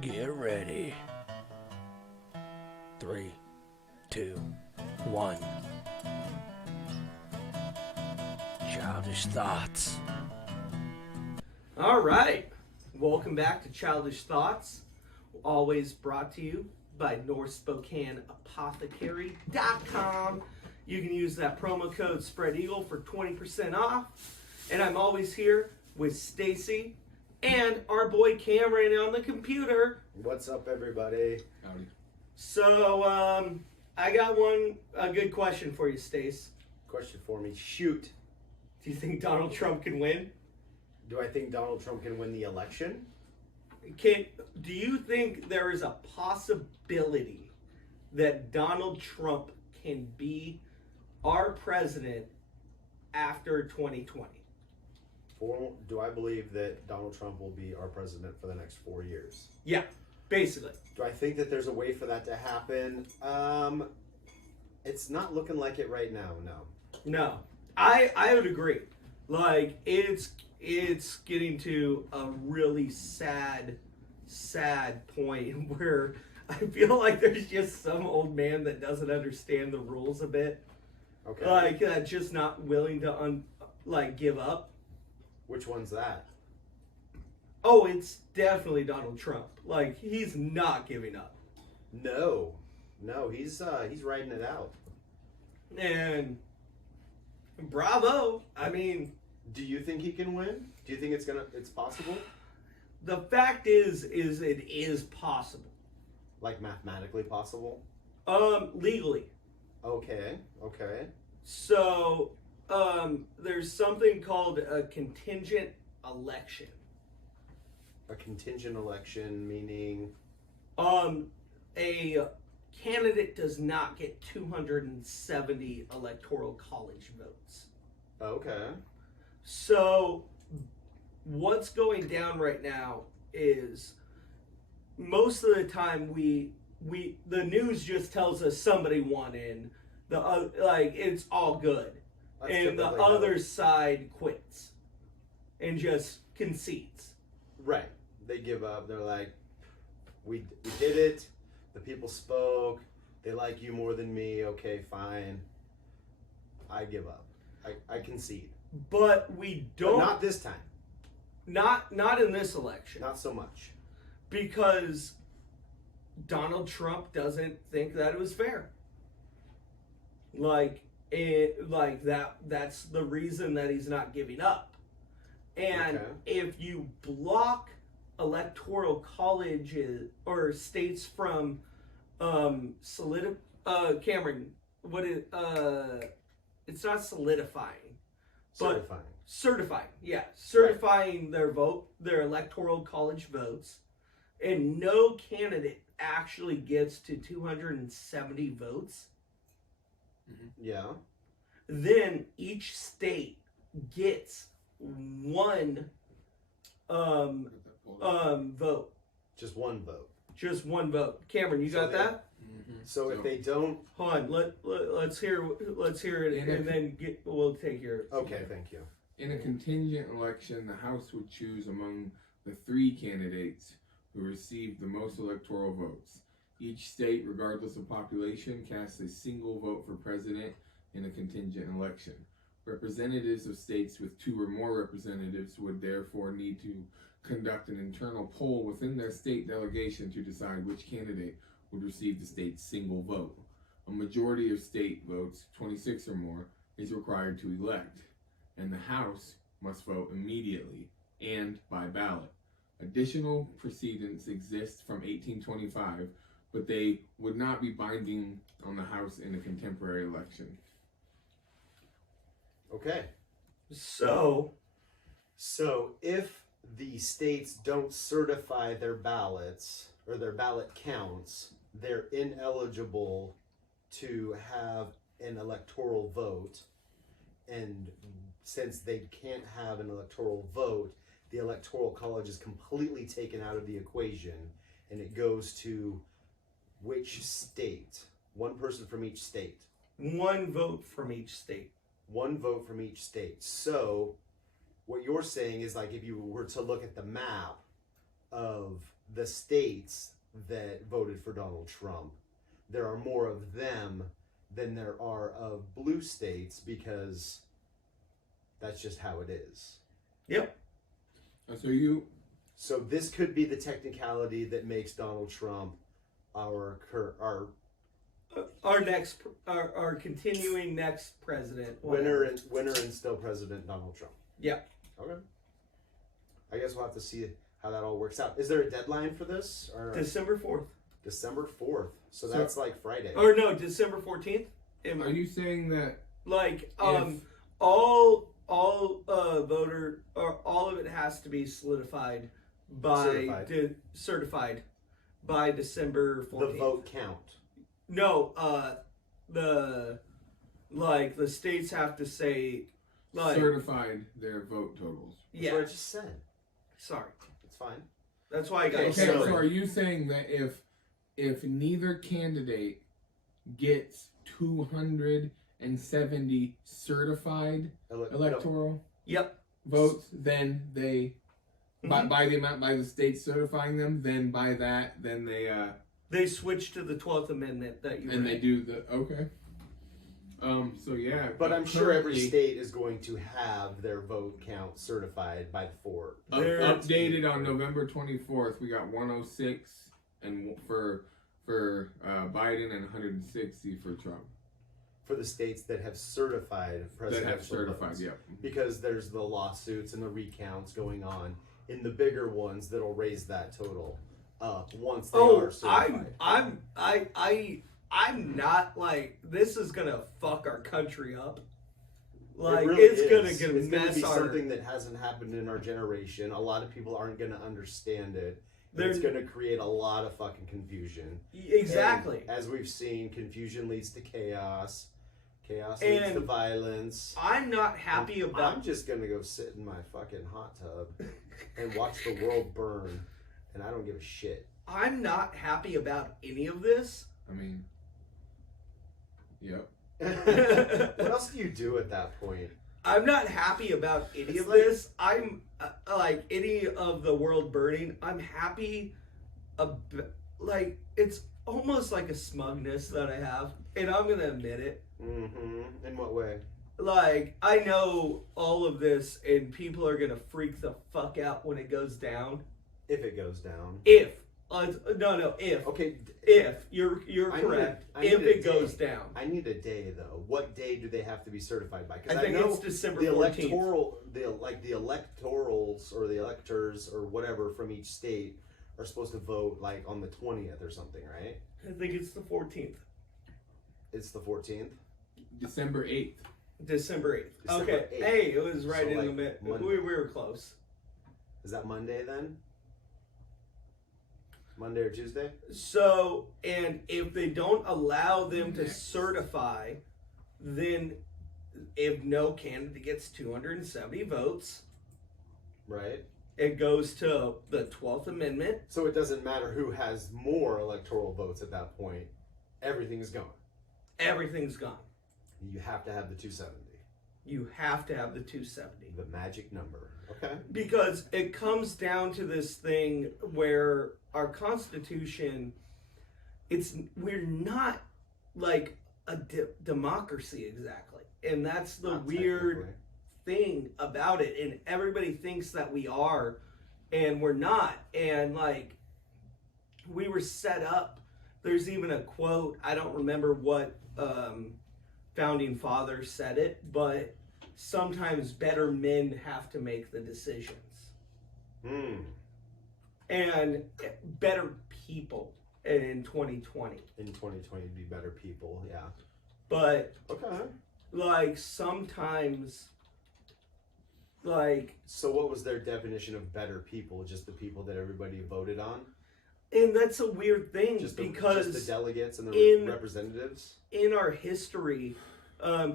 Get ready. 3, 2, 1. Childish Thoughts. All right. Welcome back to Childish Thoughts. Always brought to you by NorthSpokaneApothecary.com. You can use that promo code SpreadEagle for 20% off. And I'm always here with Stacy and our boy Cameron on the computer. What's up, everybody? Howdy. So, I got a good question for you, Stace. Question for me. Shoot. Do you think Donald Trump can win? Do I think Donald Trump can win the election? Do you think there is a possibility that Donald Trump can be our president after 2020? Do I believe that Donald Trump will be our president for the next 4 years? Yeah, basically. Do I think that there's a way for that to happen? It's not looking like it right now, no. No, I would agree. Like, it's getting to a really sad point where I feel like there's just some old man that doesn't understand the rules a bit. Okay. Like, just not willing to give up. Which one's that? Oh, it's definitely Donald Trump. Like, he's not giving up. No, he's riding it out. And bravo. I mean, do you think he can win? Do you think it's possible? the fact is it is possible. Like mathematically possible? Legally. Okay. So, there's something called a contingent election. A contingent election meaning? A candidate does not get 270 Electoral College votes. Okay. So, what's going down right now is most of the time the news just tells us somebody won in it's all good. That's and the typically other side quits and just concedes. Right. They give up. They're like, we did it. The people spoke. They like you more than me. Okay, fine. I give up. I concede. But we don't. But not this time. Not in this election. Not so much. Because Donald Trump doesn't think that it was fair. That's the reason that he's not giving up. And if you block electoral colleges or states from Cameron, it's not solidifying, but certifying their vote, their electoral college votes, and no candidate actually gets to 270 votes. Yeah. Then each state gets one vote. Just one vote. Just one vote. Cameron, you got that? Mm-hmm. So if they don't, Hold on. Let's hear it, and then we'll take your. Okay, thank you. In a contingent election, the House would choose among the 3 candidates who received the most electoral votes. Each state, regardless of population, casts a single vote for president in a contingent election. Representatives of states with 2 or more representatives would therefore need to conduct an internal poll within their state delegation to decide which candidate would receive the state's single vote. A majority of state votes, 26 or more, is required to elect, and the House must vote immediately and by ballot. Additional precedents exist from 1825, but they would not be binding on the House in a contemporary election. Okay. So if the states don't certify their ballots or their ballot counts, they're ineligible to have an electoral vote. And since they can't have an electoral vote, the Electoral College is completely taken out of the equation, and it goes to which state? One person from each state. one vote from each state. One vote from each state. So what you're saying is, like, if you were to look at the map of the states that voted for Donald Trump, there are more of them than there are of blue states because that's just how it is. Yep. So this could be the technicality that makes Donald Trump our continuing next president. winner and still President Donald Trump. Yeah. Okay. I guess we'll have to see how that all works out. Is there a deadline for this? Or December 4th. December 4th. So that's like Friday. Or no, December 14th. Are you saying that Like if- all voter or all of it has to be solidified by certified by December 14th. The vote count. No, the states have to say certified their vote totals? That's yeah. what I just said. Sorry, It's fine. that's why I got Okay, Okay, sorry. so are you saying that if neither candidate gets 270 certified electoral Yep. votes, then they by the amount by the state certifying them, then by that, then They switch to the 12th Amendment that you and they read. do the okay. So yeah, But I'm sure every currently, state is going to have their vote count certified by the 4th. updated on November 24th. We got 106 and for Biden and 160 for Trump. For the states that have certified That presidential have certified, votes. yep. Because there's the lawsuits and the recounts going on in the bigger ones that'll raise that total up once they are certified. I'm not like this is gonna fuck our country up. Like It really it's is. gonna It's gonna mess be our. something that hasn't happened in our generation. A lot of people aren't gonna understand it. They're- It's gonna create a lot of fucking confusion. Exactly. And as we've seen, confusion leads to chaos. Chaos leads to And violence. I'm not happy And about. I'm just gonna go sit in my fucking hot tub and watch the world burn, and I don't give a shit. I'm not happy about any of this. I mean, yep. What else do you do at that point? I'm not happy about any It's of like- this. I'm like any of the world burning. I'm happy. Like it's almost like a smugness that I have, and I'm gonna admit it. Mm-hmm. In what way? Like I know all of this, and people are gonna freak the fuck out when it goes down. If it goes down. If if Okay. if you're I need correct, I need if a it goes day. down, I need a day though. What day do they have to be certified by? Because I think know it's December the 14th. the electorals or the electors or whatever from each state are supposed to vote like on the 20th or something, right? I think it's the 14th, It's the 14th. December 8th. December 8th. December Okay, 8th. hey, it was right So, in the like, middle. Monday. We were close. Is that Monday then? Monday or Tuesday? So, and if they don't allow them to certify, then if no candidate gets 270 votes, Right. it goes to the 12th Amendment. So it doesn't matter who has more electoral votes at that point. Everything is gone. Everything's gone. You have to have the 270. You have to have the 270. The magic number. Okay. Because it comes down to this thing where our Constitution, we're not like a democracy exactly. And that's the Not weird technically. thing about it, and everybody thinks that we are, and we're not. And like we were set up, there's even a quote, I don't remember what founding father said it, but sometimes better men have to make the decisions, and better people in 2020. In 2020 to be better people, yeah. But Okay. like sometimes like So what was their definition of better people? Just the people that everybody voted on? and that's a weird thing Just because the delegates and the in- representatives? in our history,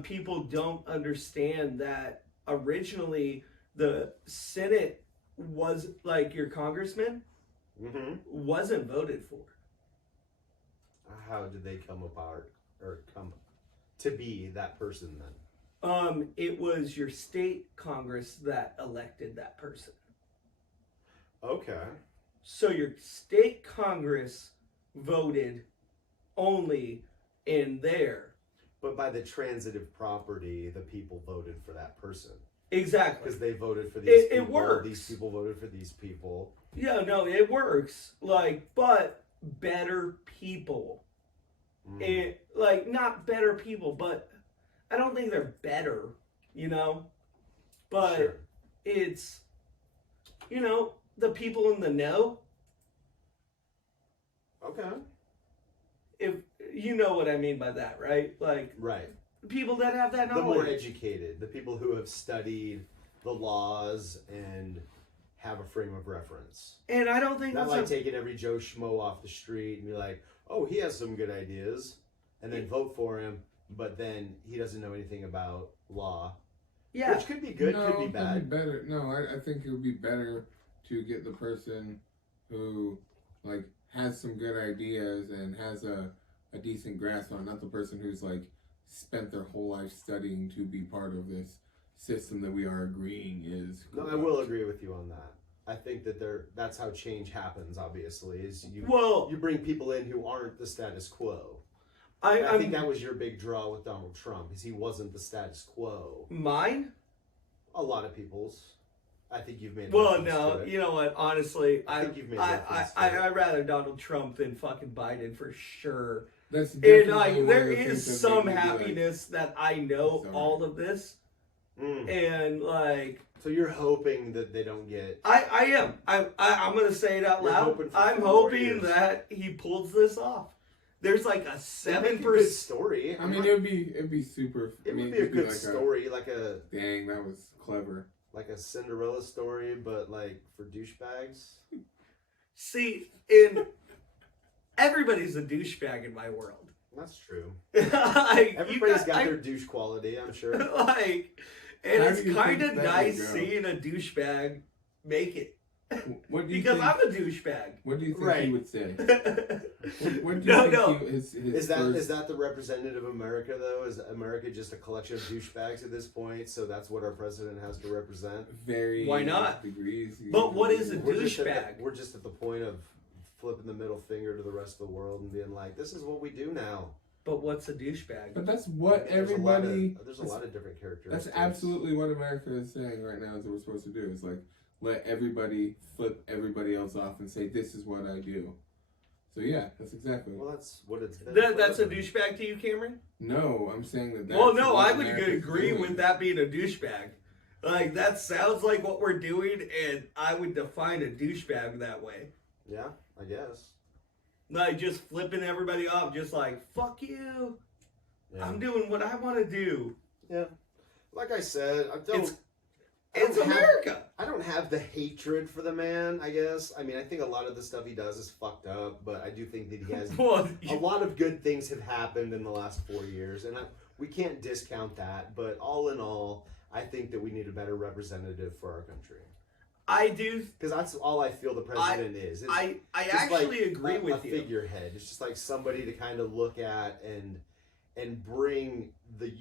people don't understand that originally the Senate was like your congressman Mm-hmm. wasn't voted for. How did they come apart or come to be that person then? It was your state congress that elected that person. Okay. So your state Congress voted only in there. But by the transitive property, the people voted for that person. Exactly. Because they voted for these people. It works. These people voted for these people. Yeah, no, it works. Like, but better people. And, like, not better people, but I don't think they're better, you know? But Sure. it's, you know, the people in the know. Okay. If you know what I mean by that, right? Like, Right. people that have that The knowledge. more educated, the people who have studied the laws and have a frame of reference. And I don't think Not that's like taking every Joe Schmo off the street and be like, oh, he has some good ideas, and then vote for him, but then he doesn't know anything about law. yeah. Which could be good, no, could be bad. better. No, I think it would be better to get the person who like has some good ideas and has a decent grasp on it, not the person who's like spent their whole life studying to be part of this system that we are agreeing is No, I will agree with you on that. I think that that's how change happens, obviously, is you bring people in who aren't the status quo. I think that was your big draw with Donald Trump, is he wasn't the status quo. Mine? A lot of people's. I think you've made Well, reference no, to it. you know what? Honestly, I think you've made reference to it. I'd rather Donald Trump than fucking Biden for sure. That's And definitely like, one there of the things is that some make me be like, happiness that I know Sorry. all of this, Mm. and like, So you're hoping that they don't get... I am. I'm gonna say it out You're loud. hoping for I'm 4 more hoping years. that he pulls this off. There's like a It'd make a 7%. good story. I mean, it'd be super. It I mean, would be a it'd good like story, like a Dang, that was clever. Cinderella story, but like for douchebags. See, everybody's a douchebag in my world. That's true. Like, Everybody's got their douche quality, I'm sure. like, and How it's do you kind think of that nice would go? seeing a douchebag make it. What do you Because think? I'm a douchebag. What do you think Right. he would say? no, What do you think his Is first... that the representative of America though? Is America just a collection of douchebags at this point? So that's what our president has to represent. Very Why not? degrees? But what is a We're just douchebag? we're just at the point of flipping the middle finger to the rest of the world and being like, this is what we do now. But what's a douchebag? But that's what There's everybody. There's a lot of different characteristics. That's absolutely what America is saying right now. Is what we're supposed to do. Is like let everybody flip everybody else off and say this is what I do. So yeah, that's exactly. Well, that's what it's been. That's a forever. douchebag to you, Cameron? No, I'm saying that. That's Well, no, what I would America's agree doing. with that being a douchebag. Like, that sounds like what we're doing, and I would define a douchebag that way. Yeah, I guess. Like, just flipping everybody off, just like, fuck you. Yeah. I'm doing what I want to do. Yeah. Like I said, I don't. It's America. I don't have the hatred for the man, I guess. I mean, I think a lot of the stuff he does is fucked up, but I do think that he has Well, a lot of good things have happened in the last 4 years, and we can't discount that. But all in all, I think that we need a better representative for our country. I do. Because that's all I feel the president is. It's I just actually like agree with a you. figurehead. It's just like somebody to kind of look at and bring the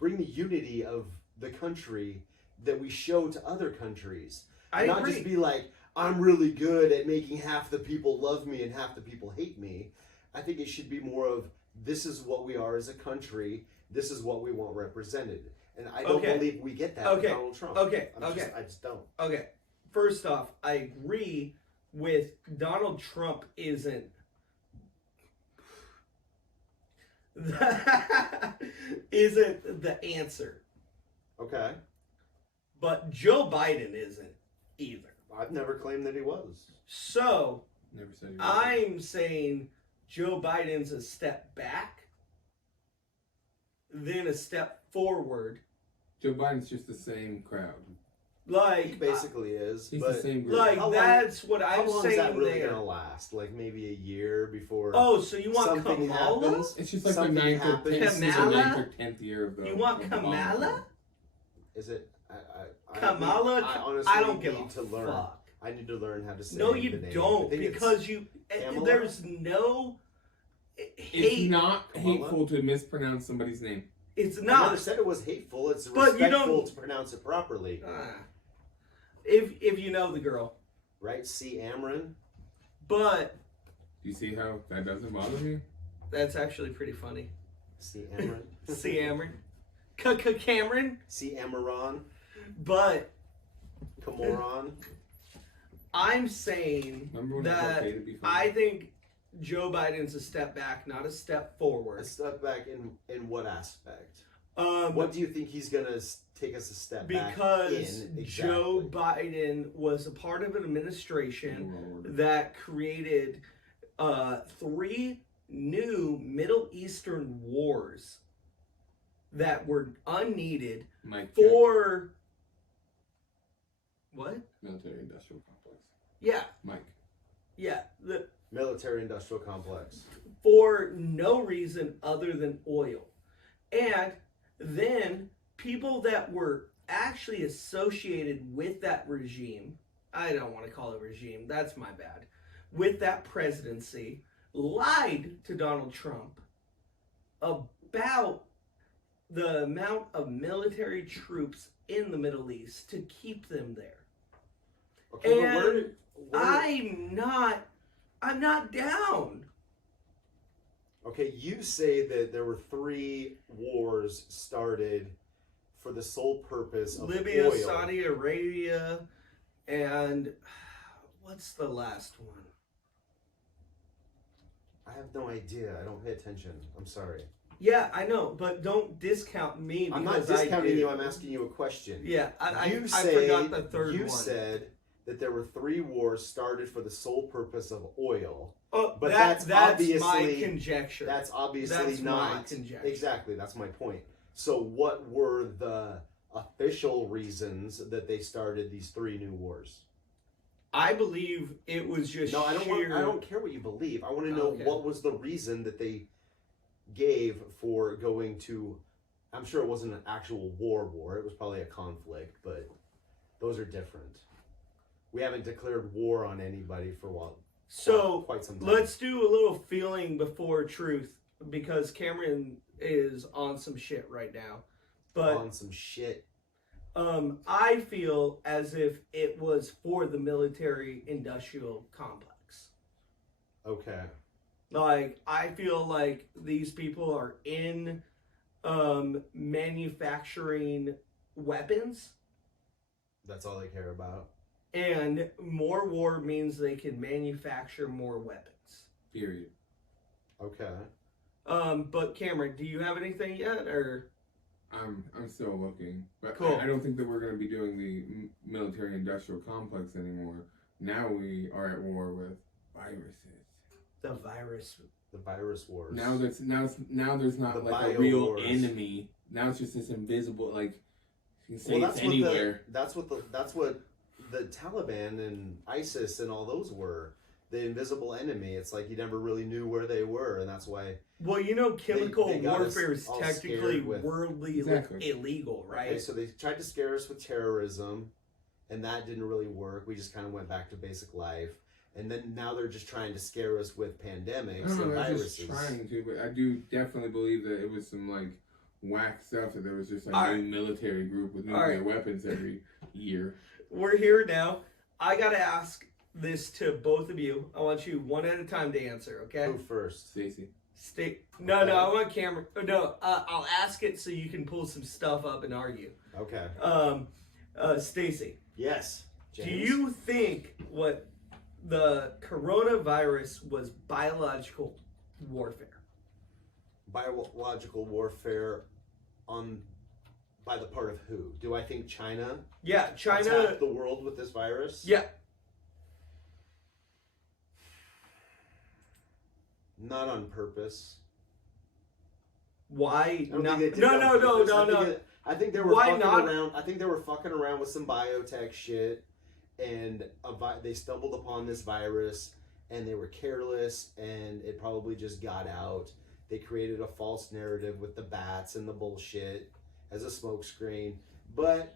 unity of the country that we show to other countries. I Not agree. just be like, I'm really good at making half the people love me and half the people hate me. I think it should be more of, this is what we are as a country. This is what we want represented. And I don't Okay. believe we get that with Okay. Donald Trump. Okay. I just don't. Okay. First off, I agree with Donald Trump isn't the answer. Okay. But Joe Biden isn't either. I've never claimed that he was. So Never said he was. I'm saying Joe Biden's a step back, then a step forward. Joe Biden's just the same crowd. He Like, basically is. He's but the same group. like How long- that's what how I'm long saying is that really there. going to last? Like maybe a year before Oh, so you want something Kamala? happens? It's just like Something the ninth or happens. tenth, the Kamala? ninth or 10th year of the. You want of the Obama Kamala? term. Is it? Kamala? I honestly I don't give need a to learn. fuck. I need to learn how to say No, the you name. I don't, think it's because Kamala? there's no It's hate. not Kamala? hateful to mispronounce somebody's name. It's I never not. said it was hateful. It's But you respectful don't- to pronounce it properly. If you know the girl, right? See Amron? But Do you see how that doesn't bother me? that's actually pretty funny. See Amron? See Cameron. Cameron. See Amaron? But Cameron? I'm saying Remember when it was that okay to be funny? I think Joe Biden's a step back, not a step A forward. step back in what aspect? Um, What do you think he's going to take us a step back because in? Joe Exactly. Biden was a part of an administration Lord. that created 3 new Middle Eastern wars that were unneeded Mike, for what? military industrial complex. Yeah, Mike. yeah, Military industrial complex. for no reason other than oil. And then people that were actually associated with that regime, I don't want to call it regime, that's my bad, with that presidency, lied to Donald Trump about the amount of military troops in the Middle East to keep them there. Okay, but And where I'm not down. okay, you say that there were 3 wars started for the sole purpose of Libya, oil. Saudi Arabia, and what's the last one? I have no idea. I don't pay attention. I'm sorry. Yeah, I know, but don't discount me. I'm not because I discounting do. you. I'm asking you a question. Yeah, I say, forgot the third you one. said that there were 3 wars started for the sole purpose of oil. Oh, but that's obviously my conjecture. That's obviously That's my not conjecture. exactly. That's my point. So, what were the official reasons that they started these 3 new wars? I believe it was just No, I don't. sheer. I don't care what you believe. I want to know Okay. what was the reason that they gave for going to. I'm sure it wasn't an actual war. It was probably a conflict, but those are different. We haven't declared war on anybody for So quite some time. let's do a little feeling before truth because Cameron is on some shit right now. But on some shit. I feel as if it was for the military industrial complex. Okay. Like, I feel like these people are in manufacturing weapons, That's all they care about. and more war means they can manufacture more weapons. Period. Okay. But Cameron, do you have anything yet, or? I'm still looking, but Cool. I don't think that we're going to be doing the military industrial complex anymore. Now we are at war with viruses. The virus. The virus wars. Now there's not The like a bio real wars. enemy. Now it's just this invisible, like you can say Well, it's anywhere. that's what the Taliban and ISIS and all those were. The invisible enemy. It's like you never really knew where they were, and that's why. Well, you know, chemical they got us warfare is all technically scared with- worldly Exactly. illegal, right? Okay, so they tried to scare us with terrorism, and that didn't really work. We just kind of went back to basic life, and then now they're just trying to scare us with I pandemics don't know, and they're viruses. just trying to, but I do definitely believe that it was some like whack stuff that there was just like All a right. new military group with All nuclear right. weapons every year. We're here now. I gotta ask this to both of you. I want you one at a time to answer, okay? Who first? Stacy. No, Okay. I want Cameron. No, I'll ask it so you can pull some stuff up and argue. Okay. Stacy, Yes. James? do you think what the coronavirus was biological warfare? Biological warfare by the part of who? Do I think China Yeah, China. attacked the world with this virus? Yeah, Not on purpose. why I don't not? think they did it on purpose. I think they were Why fucking not? around. I think they were fucking around with some biotech shit, and they stumbled upon this virus, and they were careless, and it probably just got out. They created a false narrative with the bats and the bullshit as a smokescreen. But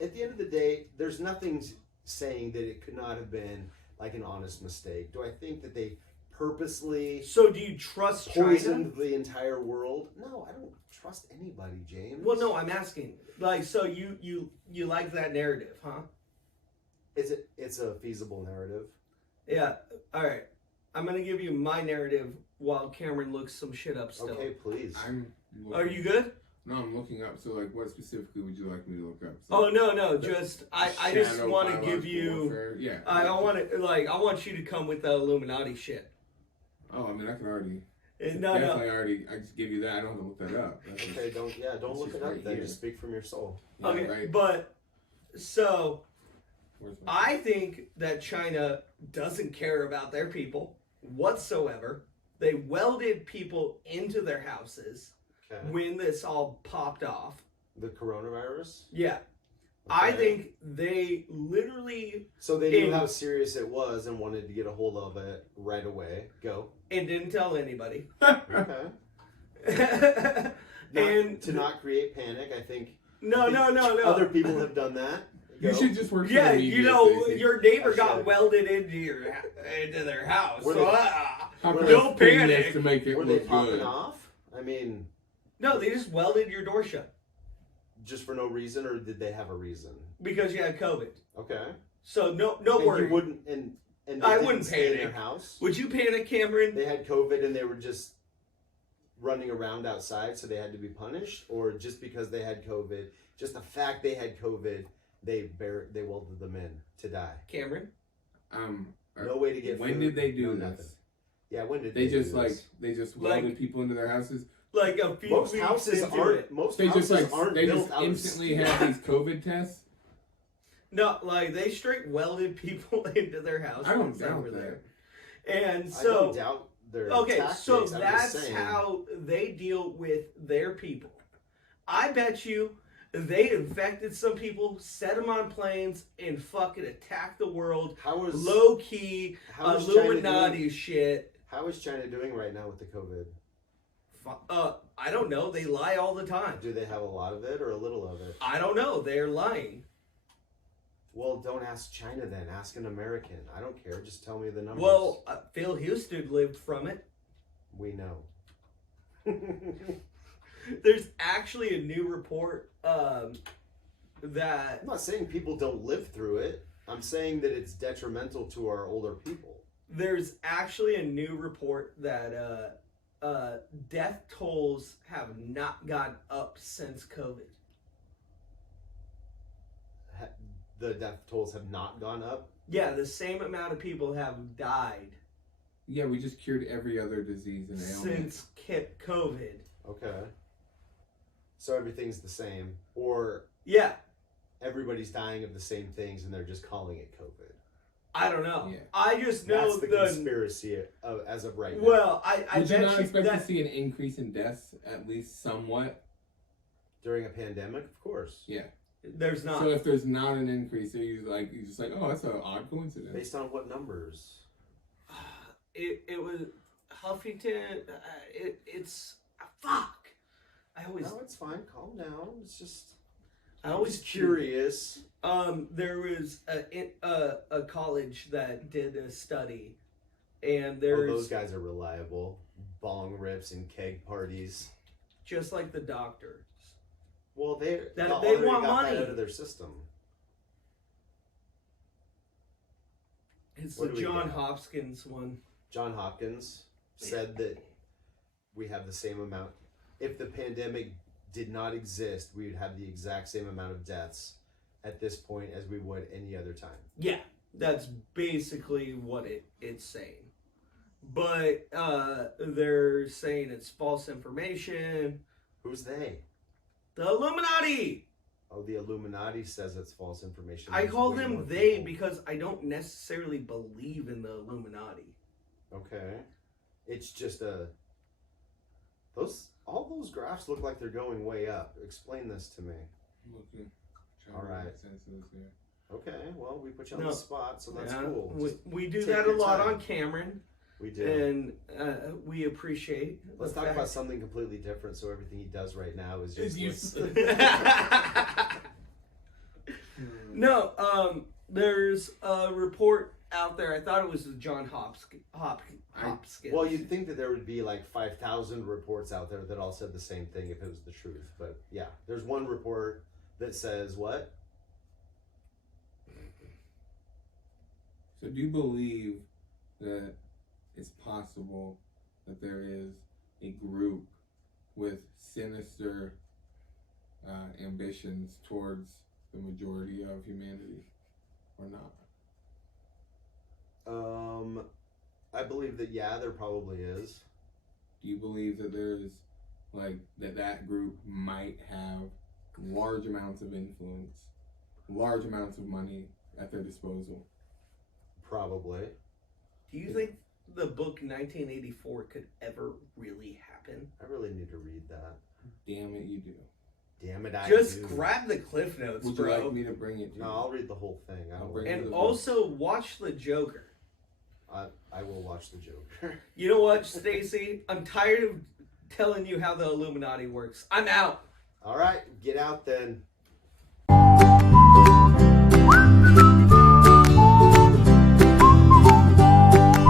at the end of the day, there's nothing saying that it could not have been like an honest mistake. Do I think that they purposely So do you trust China? poisoned the entire world? No, I don't trust anybody, James. Well, no, I'm asking. Like, so you like that narrative, huh? It's a feasible narrative. Yeah. All right. I'm gonna give you my narrative while Cameron looks some shit up still. Okay, please. Are you good? No, I'm looking up. So, like, what specifically would you like me to look up? Oh no. Just I just Shadow want to give biological you. warfare. Yeah. I want you to come with the Illuminati shit. Oh, I mean, I can already. No. Already. I just give you that. I don't have to look that up. That's Okay, don't look just it up. right Then here. just speak from your soul. Yeah, Okay, right. but so Where's my- I think that China doesn't care about their people whatsoever. They welded people into their houses Okay. when this all popped off. The coronavirus. Yeah. I Okay. think they literally So they knew in- how serious it was and wanted to get a hold of it right away. Go. and didn't tell anybody. Okay. And to not create panic, I think. no. Other people have done that. You Go. should just work. Yeah, for the you media, know, Stacey. your neighbor I got should. welded into their house. Were So, they- How come don't that's pretty panic. nice to make it Were they look popping good? off? I mean, no, they just welded your door shut just for no reason, or did they have a reason? because you had COVID. Okay. So no And worry. you wouldn't, and they I didn't wouldn't stay in their panic. house. Would you panic, Cameron? They had COVID and they were just running around outside, so they had to be punished, or just because they had COVID, just the fact they had COVID, they welded them in to die. Cameron? No way to get When food, did they do no this? nothing. Yeah, when did They do just this? welded Like- people into their houses. Like a few Most weeks houses into aren't. it. Most They houses just aren't they built just out of instantly steel. had these COVID tests. No, like they straight welded people into their house. I don't once they doubt were that. there. And I so don't doubt their okay, tactics. so I'm just that's saying. how they deal with their people. I bet you they infected some people, set them on planes, and fucking attacked the world. How is Low key how is China Illuminati doing? shit. How is China doing right now with the COVID? I don't know. They lie all the time. Do they have a lot of it or a little of it? I don't know. They're lying. Well, don't ask China then. Ask an American. I don't care. Just tell me the numbers. Well, Phil Houston lived from it. we know. There's actually a new report that I'm not saying people don't live through it. I'm saying that it's detrimental to our older people. there's actually a new report that death tolls have not gone up since COVID. The death tolls have not gone up. Yeah, the same amount of people have died Yeah, we just cured every other disease and ailment. since COVID. Okay. So everything's the same, or Yeah, everybody's dying of the same things, and they're just calling it COVID. I don't know. Yeah. I just know That's the conspiracy as of right now. Well, I Would you bet not you expect that to see an increase in deaths at least somewhat? During a pandemic, of course. Yeah. there's not. So if there's not an increase, are you just like, oh, that's an odd coincidence. Based on what numbers? It was Huffington. It's fuck. I always No, it's fine. Calm down. It's just. I always curious. There was a college that did a study, and Oh, there's those guys are reliable. Bong rips and keg parties. just like the doctors. Well, they They want got money. that out of their system. It's What the do we John got? Hopkins one. John Hopkins said that we have the same amount. If the pandemic did not exist, we would have the exact same amount of deaths at this point as we would any other time. Yeah, that's basically what it's saying. But they're saying it's false information. Who's they? The Illuminati. Oh, the Illuminati says it's false information. I There's call way them more they people. because I don't necessarily believe in the Illuminati. Okay. It's just all those graphs look like they're going way up. Explain this to me. Looking, trying All to right. make sense of this here. Okay, well, we put you on No. the spot, so that's Yeah, cool. we do take that a your lot time. on Cameron, We do. and we appreciate. Let's the talk about fact- something completely different. So everything he does right now is Is useless. No, there's a report out there. I thought it was the John Hopkins. Well, you'd think that there would be like 5,000 reports out there that all said the same thing if it was the truth. But yeah, there's one report that says what? So do you believe that it's possible that there is a group with sinister ambitions towards the majority of humanity, or not? I believe that there probably is. Do you believe that there's like that group might have large amounts of influence, large amounts of money at their disposal? Probably. Do you think the book 1984 could ever really happen? I really need to read that. Damn it, you do. Damn it, I Just do. grab the cliff notes, Would bro. you like me to bring it to No, you? I'll read the whole thing. I'll bring it. And also watch The Joker. I will watch The Joker. You know what, Stacy? I'm tired of telling you how the Illuminati works. I'm out. All right, get out then.